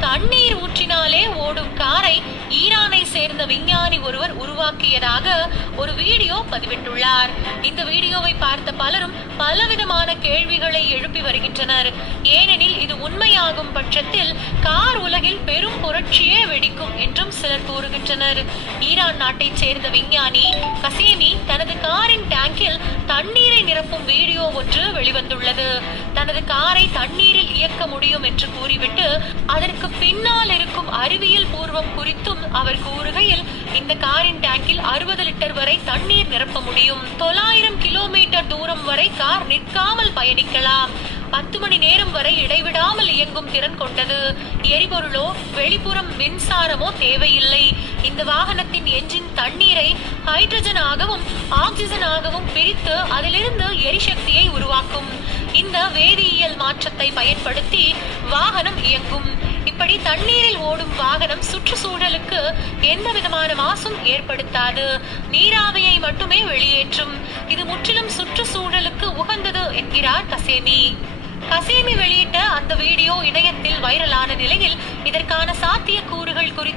தண்ணீர் ஊற்றினாலே ஓடும் காரை ஈரானை சேர்ந்த விஞ்ஞானி ஒருவர் உருவாக்கியதாக ஒரு வீடியோ பதிவிட்டுள்ளார். இந்த வீடியோவை பார்த்த பலரும் பலவிதமான கேள்விகளை எழுப்பி வருகின்றனர். ஏனெனில் இது உண்மையாகும் பட்சத்தில் கார் உலகில் பெரும் புரட்சியே வெடிக்கும் என்றும் சிலர் கூறுகின்றனர். ஈரான் நாட்டைச் சேர்ந்த விஞ்ஞானி கசேமி தனது காரின் டேங்கில் தண்ணீரை நிரப்பும் வீடியோ ஒன்று வெளிவந்துள்ளது. தனது காரை தண்ணீரில் இயக்க முடியும் என்று கூறிவிட்டு அதற்கு பின்னால் இருக்கும் அறிவியல் பூர்வம் குறித்தும் அவர் கூறுகையில் இந்த காரின் டேங்கில் அறுபது லிட்டர் வரை தண்ணீர் நிரப்ப முடியும். தொள்ளாயிரம் கிலோமீட்டர் தூரம் வரை கார் நிற்காமல் பயணிக்கலாம். பத்து மணி நேரம் வரை இடைவிடாமல் இயங்கும் திறன் கொண்டது. எரிபொருளோ வெளிப்புறம் மின்சாரமோ தேவையில்லை. இந்த வாகனத்தின் என்ஜின் தண்ணீரை ஹைட்ரஜனாகவும் ஆக்சிஜனாகவும் பிரித்து அதிலிருந்து எரிசக்தியை உருவாக்கும். மாற்றத்தை பயன்படுத்தி வாகனம் இயங்கும். இப்படி தண்ணீரில் ஓடும் வாகனம் சுற்றுச்சூழலுக்கு எந்த விதமான மாசும் ஏற்படுத்தாது. நீராவியை மட்டுமே வெளியேற்றும். இது முற்றிலும் சுற்றுச்சூழலுக்கு உகந்தது என்கிறார் கசேமி. கசேமி வெளியிட்ட அந்த வீடியோ இணையத்தில் வைரலான நிலையில் இதற்கான சாத்தியக்கூறுகள் குறித்து